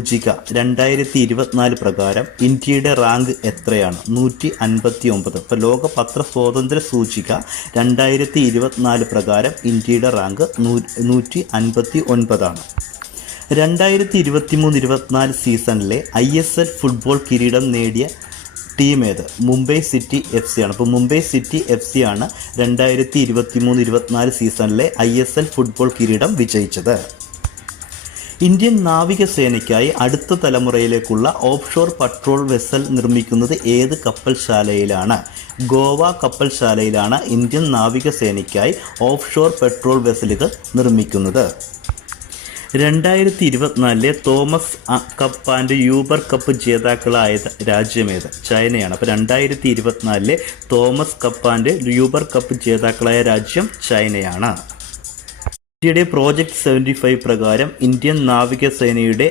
സൂചിക 2024 പ്രകാരം ഇന്ത്യയുടെ റാങ്ക് എത്രയാണ്? 159. ഇപ്പോൾ ലോക പത്ര സ്വാതന്ത്ര്യ സൂചിക 2024 പ്രകാരം ഇന്ത്യയുടെ റാങ്ക് 159 ആണ്. 2023-24 സീസണിലെ ISL ഫുട്ബോൾ കിരീടം നേടിയ ടീം ഏത്? മുംബൈ സിറ്റി FC ആണ്. അപ്പോൾ മുംബൈ സിറ്റി FC ആണ് 2023-24 സീസണിലെ ISL ഫുട്ബോൾ കിരീടം വിജയിച്ചത്. ഇന്ത്യൻ നാവികസേനയ്ക്കായി അടുത്ത തലമുറയിലേക്കുള്ള ഓഫ്ഷോർ പട്രോൾ വെസൽ നിർമ്മിക്കുന്നത് ഏത് കപ്പൽശാലയിലാണ്? ഗോവ കപ്പൽശാലയിലാണ് ഇന്ത്യൻ നാവികസേനയ്ക്കായി ഓഫ്ഷോർ പെട്രോൾ വെസലുകൾ നിർമ്മിക്കുന്നത്. 2024 Thomas cup and Uber cup ജേതാക്കളായ രാജ്യമേത്? ചൈനയാണ്. അപ്പോൾ 2024 Thomas cup and Uber cup ജേതാക്കളായ രാജ്യം ചൈനയാണ്. ഇന്ത്യയുടെ പ്രോജക്റ്റ് 75 പ്രകാരം ഇന്ത്യൻ നാവികസേനയുടെ